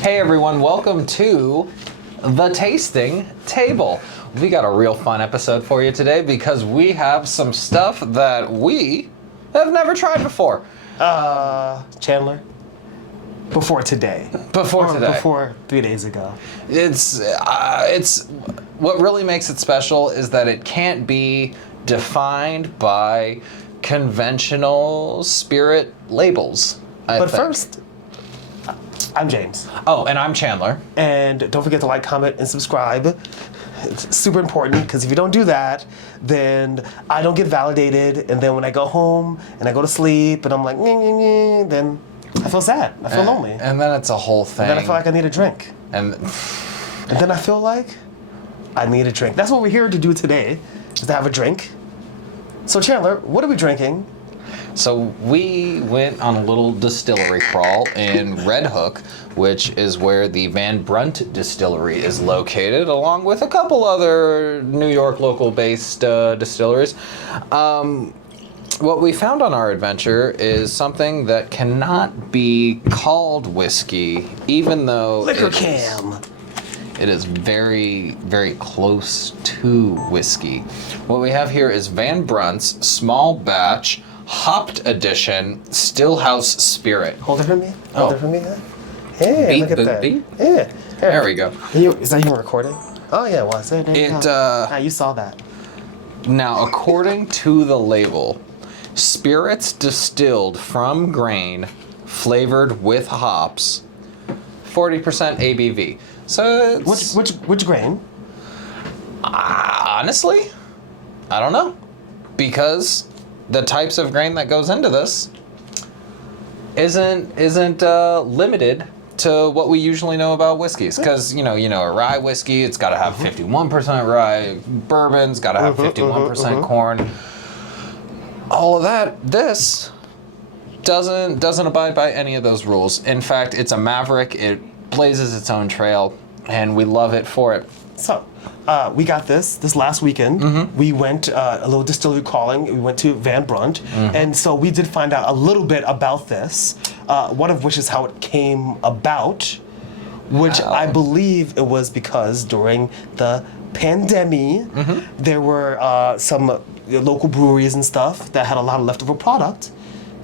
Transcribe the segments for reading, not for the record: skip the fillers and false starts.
Hey everyone, welcome to The Tasting Table. We got a real fun episode for you today because we have some stuff that we have never tried before. Chandler? Before today. Before today. Before 3 days ago. It's what really makes it special is that it can't be defined by conventional spirit labels. But first, I'm James. Oh, and I'm Chandler. And don't forget to like, comment, and subscribe. It's super important because if you don't do that, then I don't get validated. And then when I go home and I go to sleep and I'm like, then I feel sad. I feel lonely. And then it's a whole thing. And then I feel like I need a drink. And then I feel like I need a drink. That's what we're here to do today, is to have a drink. So Chandler, what are we drinking? So we went on a little distillery crawl in Red Hook, which is where the Van Brunt distillery is located, along with a couple other New York local-based distilleries. What we found on our adventure is something that cannot be called whiskey, even though Liquor cam. It is very, very close to whiskey. What we have here is Van Brunt's small batch hopped edition Stillhouse Spirit. Hold it for me. Hold it for me. Hey, look at that. Beat? Yeah. There we go. Is that you recording? Oh yeah, well, you saw that. Now, according to the label, spirits distilled from grain, flavored with hops, 40% ABV. So it's, which grain? Honestly, I don't know, because the types of grain that goes into this isn't limited to what we usually know about whiskeys. Because you know a rye whiskey, it's got to have 51% rye. Bourbon's got to have 51% corn. All of that. This doesn't abide by any of those rules. In fact, it's a maverick. It blazes its own trail, and we love it for it. So, we got this last weekend. Mm-hmm. We went a little distillery crawling. We went to Van Brunt, and so we did find out a little bit about this. One of which is how it came about, which I believe it was because during the pandemic, there were some local breweries and stuff that had a lot of leftover product.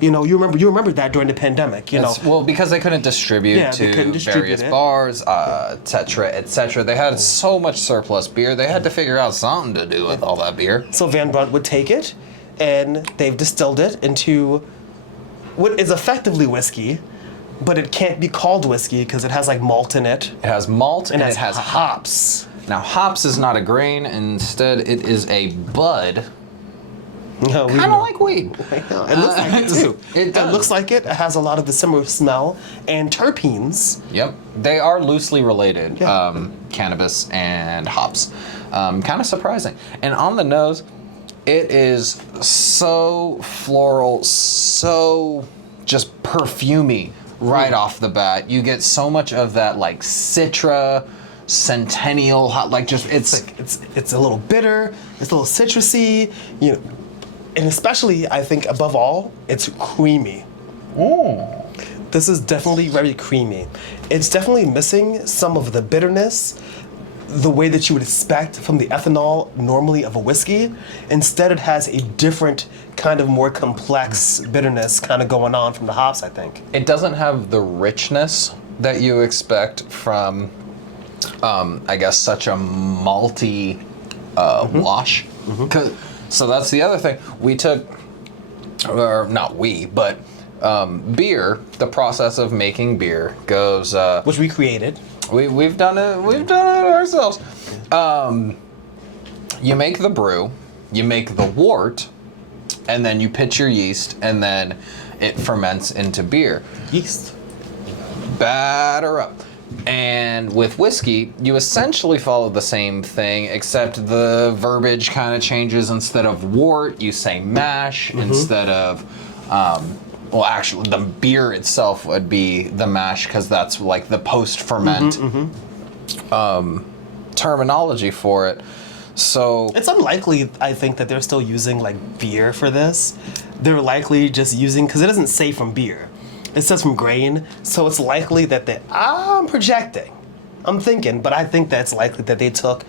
You know, you remember that during the pandemic, Well, because they couldn't distribute to various bars, et cetera. They had so much surplus beer, they had to figure out something to do with all that beer. So Van Brunt would take it, and they've distilled it into what is effectively whiskey, but it can't be called whiskey because it has like malt in it. It has malt and it has hops. Now, hops is not a grain. Instead, it is a bud. No, kind of like weed. It looks like it too. It looks like it. It has a lot of the similar smell and terpenes. Yep, they are loosely related. Yeah. Cannabis and hops. Kind of surprising. And on the nose, it is so floral, so just perfumey right off the bat. You get so much of that like Citra, Centennial, hot, like just it's a little bitter. It's a little citrusy. And especially, I think, above all, it's creamy. This is definitely very creamy. It's definitely missing some of the bitterness, the way that you would expect from the ethanol normally of a whiskey. Instead, it has a different kind of more complex bitterness kind of going on from the hops, I think. It doesn't have the richness that you expect from, I guess, such a malty wash. So that's the other thing. We took, or not we, but beer, the process of making beer goes... which we created. We've done it ourselves. You make the brew, you make the wort, and then you pitch your yeast, and then it ferments into beer. Yeast. Batter up. And with whiskey, you essentially follow the same thing, except the verbiage kind of changes. Instead of wort, you say mash. Instead of, actually, the beer itself would be the mash because that's like the post-ferment terminology for it. So it's unlikely, I think, that they're still using like beer for this. They're likely just using, because it doesn't say from beer. It says from grain, so it's likely that I'm projecting. I'm thinking, but I think that's likely that they took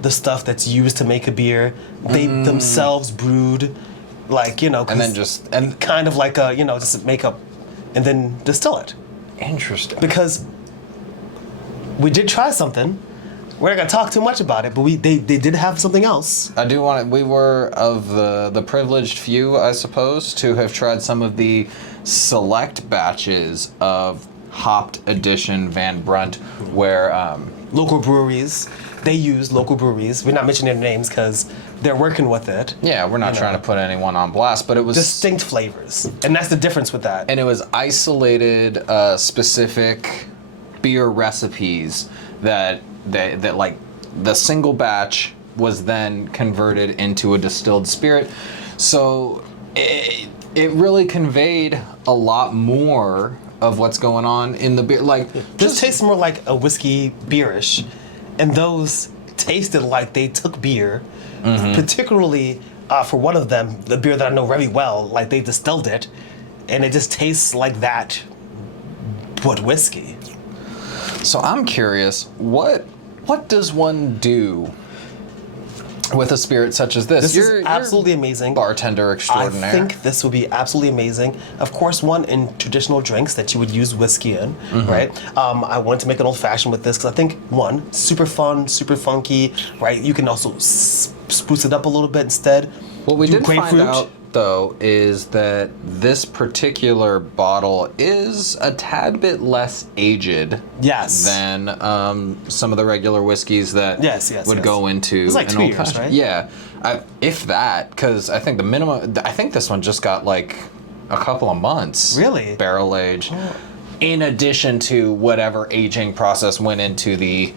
the stuff that's used to make a beer, they themselves brewed, like, And then and kind of like a, just make up and then distill it. interesting. Because we did try something. We're not gonna talk too much about it, but they did have something else. I do want to. We were of the privileged few, I suppose, to have tried some of the select batches of hopped edition Van Brunt, where Local breweries, they use local breweries. We're not mentioning their names because they're working with it. yeah, we're not trying to put anyone on blast, but it was Distinct flavors, and that's the difference with that. and it was isolated, specific beer recipes that like the single batch was then converted into a distilled spirit. So it really conveyed a lot more of what's going on in the beer. Like This tastes more like a whiskey beerish, and those tasted like they took beer, particularly for one of them, the beer that I know very well, like they distilled it, and it just tastes like that, but whiskey. So I'm curious, what does one do with a spirit such as this? This is absolutely amazing. Bartender extraordinaire. I think this would be absolutely amazing. Of course, one in traditional drinks that you would use whiskey in, right? I wanted to make an old fashioned with this because I think one, super fun, super funky, right? You can also spruce it up a little bit instead. What we Do did find grapefruit. out, though, is that this particular bottle is a tad bit less aged Yes. than some of the regular whiskeys that Yes, would go into It's like an 2 old years, fashioned. right? Yeah, if that, because I think the minimum. I think this one just got like a couple of months. Really? Barrel aged. In addition to whatever aging process went into the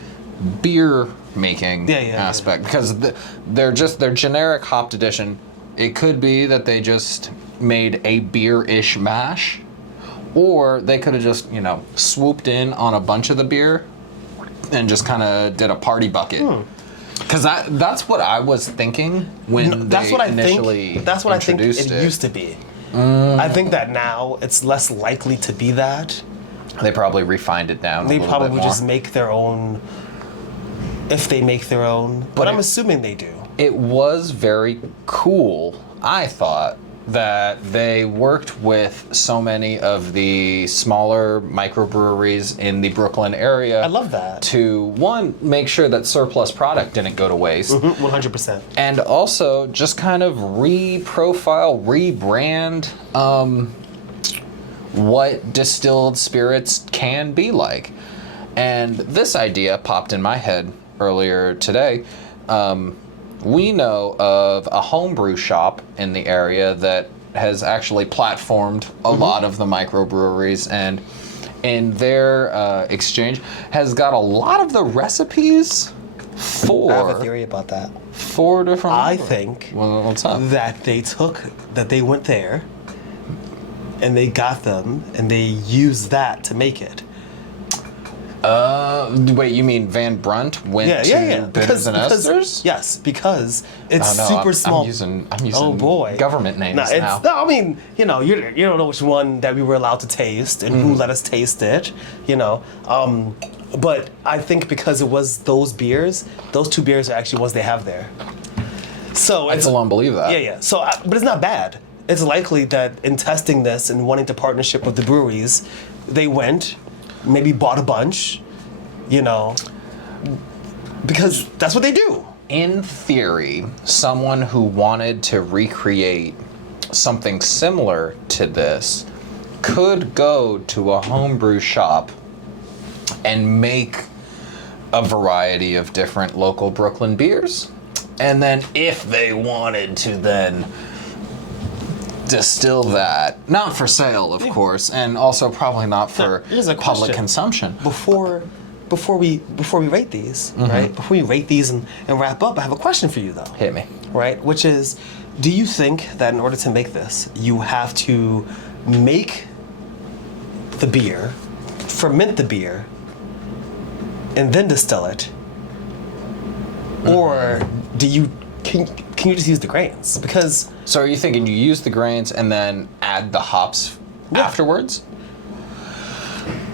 beer making aspect, because they're generic hopped edition. It could be that they just made a beer-ish mash, or they could have just, swooped in on a bunch of the beer and just kind of did a party bucket. Because that's what I was thinking when That's they what I initially think. That's what I think introduced it used to be. I think that now it's less likely to be that. They probably refined it down. They a little probably bit more. just make their own, if they make their own. But I'm assuming they do. It was very cool, I thought, that they worked with so many of the smaller microbreweries in the Brooklyn area. I love that. To, one, make sure that surplus product didn't go to waste. 100%. And also just kind of re-profile, rebrand what distilled spirits can be like. And this idea popped in my head earlier today. We know of a homebrew shop in the area that has actually platformed a lot of the microbreweries, and in their exchange has got a lot of the recipes for I have a theory about that. 4 different. I think Well, what's up? that they went there and they got them and they used that to make it. Wait, you mean Van Brunt went to Bitters and Esters? Yes, because it's Oh, no, super I'm small. I'm using Oh boy, government names now. No, I mean, you don't know which one that we were allowed to taste and who let us taste it, But I think because it was those two beers are actually ones they have there. So I still don't believe that. yeah. So, but it's not bad. It's likely that in testing this and wanting to partnership with the breweries, they went, maybe bought a bunch, because that's what they do. In theory, someone who wanted to recreate something similar to this could go to a homebrew shop and make a variety of different local Brooklyn beers. And then if they wanted to then distill that, not for sale, of course, and also probably not for Here's a public question. consumption. Before we rate these, right? Before we rate these and wrap up, I have a question for you though. Hit me. Right? Which is, do you think that in order to make this, you have to make the beer, ferment the beer, and then distill it? Or can you just use the grains? Because So are you thinking you use the grains and then add the hops afterwards?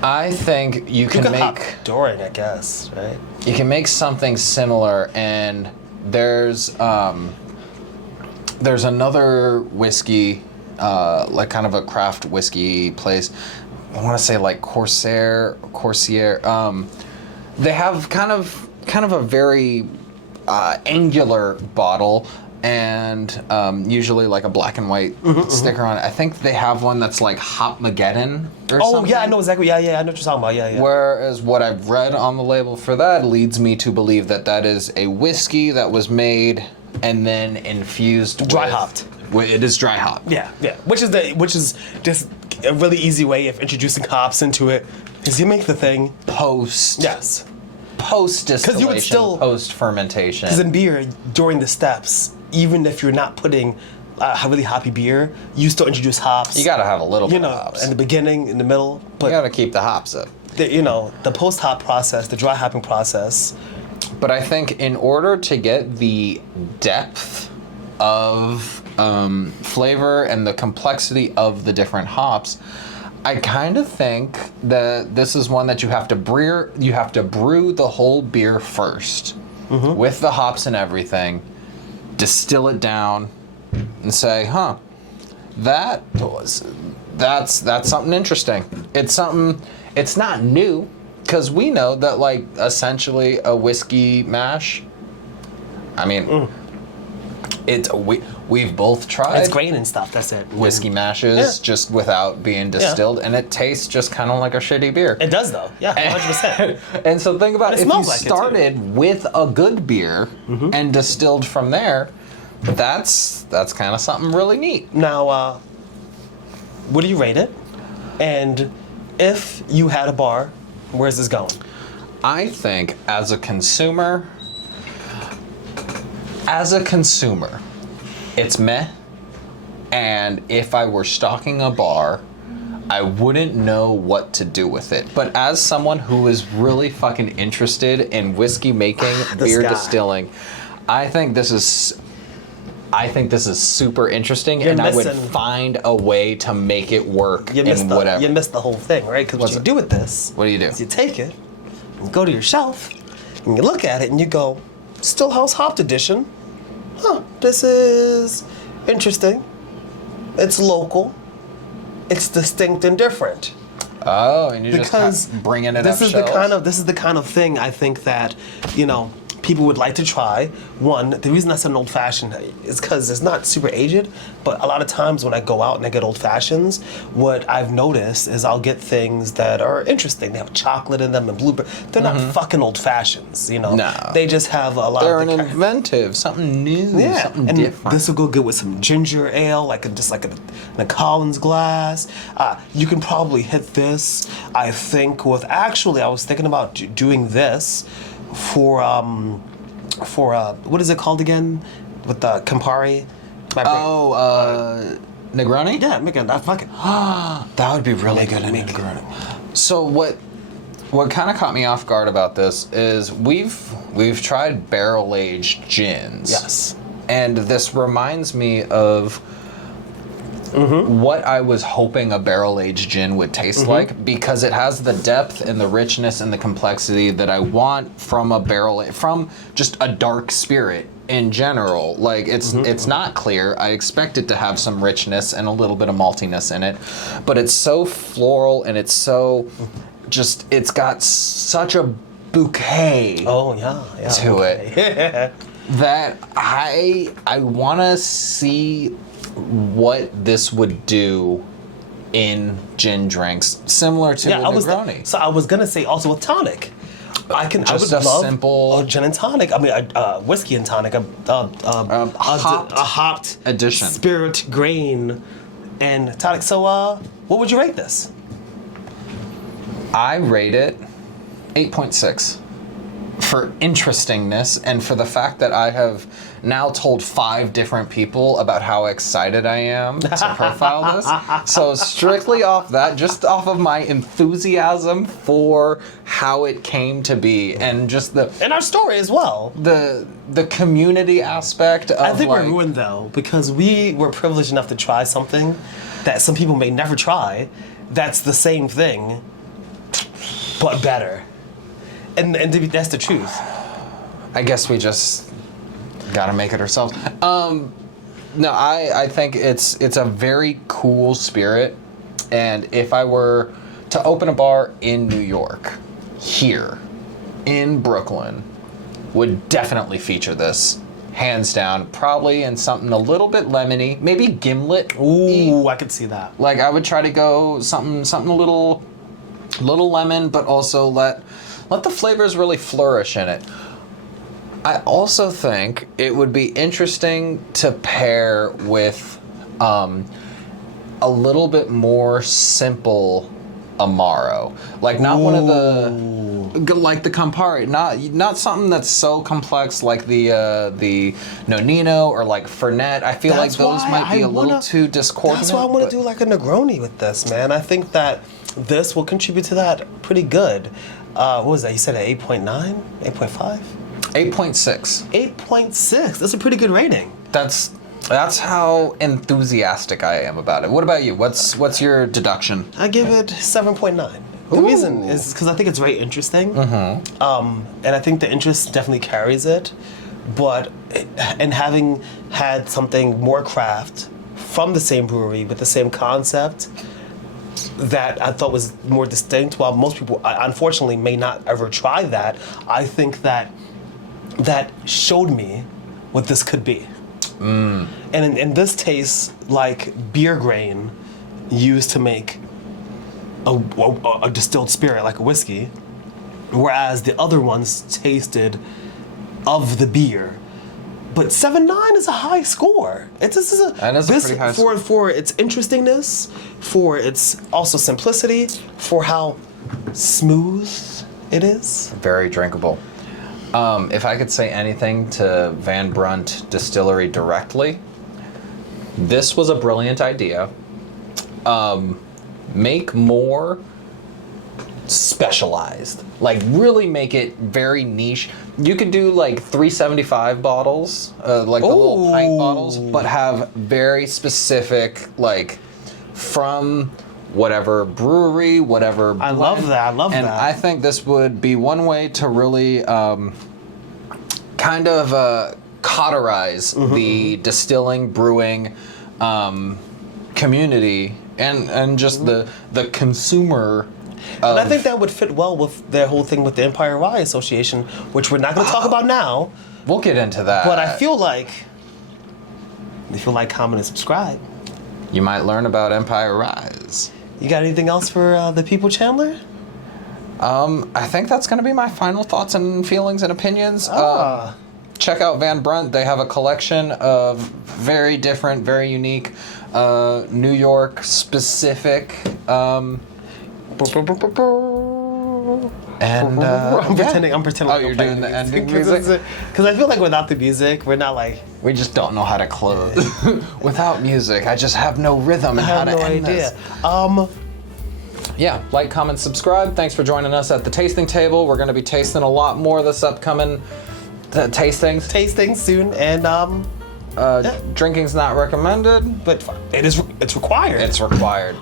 I think you can could make hop Doring, I guess, right? you can make something similar, and there's another whiskey, like kind of a craft whiskey place. I want to say like Corsair. They have kind of a very angular bottle, and usually like a black and white sticker on it. I think they have one that's like Hopmageddon or something. Oh, yeah, I know exactly. Yeah, I know what you're talking about. Yeah. Whereas what I've read on the label for that leads me to believe that that is a whiskey that was made and then infused Dry hopped. It is dry hopped. Yeah. Which is just a really easy way of introducing hops into it. Is you make the thing Post Yes. distillation, post fermentation. Because in beer, during the steps, even if you're not putting a really hoppy beer, you still introduce hops. You gotta have a little you bit know, of hops. in the beginning, in the middle. You But gotta keep the hops up. the post-hop process, the dry hopping process. But I think in order to get the depth of flavor and the complexity of the different hops, I kind of think that this is one that you have to brew. You have to brew the whole beer first with the hops and everything, distill it down, and say, that's something interesting. It's something. It's not new, because we know that like essentially a whiskey mash. I mean, we've both tried. It's grain and stuff, that's it. Whiskey mashes just without being distilled, and it tastes just kind of like a shitty beer. It does, though. Yeah, 100%. And so think about And it if you smells like it, too. started with a good beer and distilled from there, that's kind of something really neat. Now, what do you rate it? And if you had a bar, where's this going? I think as a consumer, it's meh. And if I were stocking a bar, I wouldn't know what to do with it. But as someone who is really fucking interested in whiskey making, beer guy. distilling, I think this is super interesting, and I would find a way to make it work You whatever. missed the whole thing, right? Because what you do with this, What do you do? is you take it, you go to your shelf, and you look at it, and you go, Stillhouse Hopped Edition. This is interesting. It's local. It's distinct and different. Oh, and you're Because just bringing it this up is shelves? this is the kind of thing I think that people would like to try. One, the reason that's an old fashioned is because it's not super aged, but a lot of times when I go out and I get old fashions, what I've noticed is I'll get things that are interesting. They have chocolate in them and blueberry. They're not fucking old fashions, No. They just have a lot They're of an inventive, something new, something and different. this will go good with some ginger ale, in a Collins glass. You can probably hit this, I think, with I was thinking about doing this for what is it called again? With the Campari? Negroni? Yeah, make it. Fuck it. That would be really good in make it. Negroni. So what kind of caught me off guard about this is we've tried barrel aged gins. Yes. And this reminds me of what I was hoping a barrel aged gin would taste like, because it has the depth and the richness and the complexity that I want from from just a dark spirit in general. Like it's not clear. I expect it to have some richness and a little bit of maltiness in it, but it's so floral and it's so it's got such a bouquet Oh yeah. to it that I want to see what this would do in gin drinks, similar to a Negroni. I was gonna say also with tonic. I would love simple a gin and tonic. I mean, whiskey and tonic. A hopped addition. spirit, grain, and tonic. So, what would you rate this? I rate it 8.6 for interestingness and for the fact that I have now told 5 different people about how excited I am to profile this. So strictly off that, just off of my enthusiasm for how it came to be, and just And our story as well. the community aspect of I think we're ruined though, because we were privileged enough to try something that some people may never try. That's the same thing. but better. And that's the truth. I guess we just gotta make it ourselves. No, I think it's a very cool spirit, and if I were to open a bar in New York, here, in Brooklyn, would definitely feature this, hands down. Probably in something a little bit lemony, maybe gimlet. Ooh, I could see that. Like I would try to go something a little lemon, but also let the flavors really flourish in it. I also think it would be interesting to pair with a little bit more simple Amaro, like not one of the like the Campari, not something that's so complex like the Nonino or like Fernet. I feel like those might be a little too discordant. That's why I want to do like a Negroni with this, man. I think that this will contribute to that pretty good. What was that? You said an 8.9, 8.5, 8.6. 8.6. That's a pretty good rating. That's how enthusiastic I am about it. What about you? What's your deduction? I give it 7.9. The reason is because I think it's very interesting, and I think the interest definitely carries it. But and having had something more craft from the same brewery with the same concept that I thought was more distinct, while most people unfortunately may not ever try that, I think that showed me what this could be. And in this tastes like beer grain used to make a distilled spirit, like a whiskey, whereas the other ones tasted of the beer. But 7.9 is a high score. This is a pretty high score. For its interestingness, for its also simplicity, for how smooth it is. Very drinkable. If I could say anything to Van Brunt Distillery directly, this was a brilliant idea. Make more specialized. Like really make it very niche. You could do like 375 bottles, like the little pint bottles, but have very specific, like from whatever brewery, whatever blend. I love that. And I think this would be one way to really kind of cauterize the distilling, brewing community and just the consumer. And I think that would fit well with their whole thing with the Empire Rye Association, which we're not going to talk about now. We'll get into that. But I feel like if you like, comment, and subscribe, you might learn about Empire Rise. You got anything else for the people, Chandler? I think that's going to be my final thoughts and feelings and opinions. Check out Van Brunt. They have a collection of very different, very unique, New York specific. And I'm pretending. Oh, like you're doing the ending music? Because I feel like without the music, we're not like. We just don't know how to close. Without music, I just have no rhythm and how to end this. Yeah, like, comment, subscribe. Thanks for joining us at the tasting table. We're going to be tasting a lot more this upcoming tastings. Tasting soon, and drinking's not recommended, but it's required. It's required.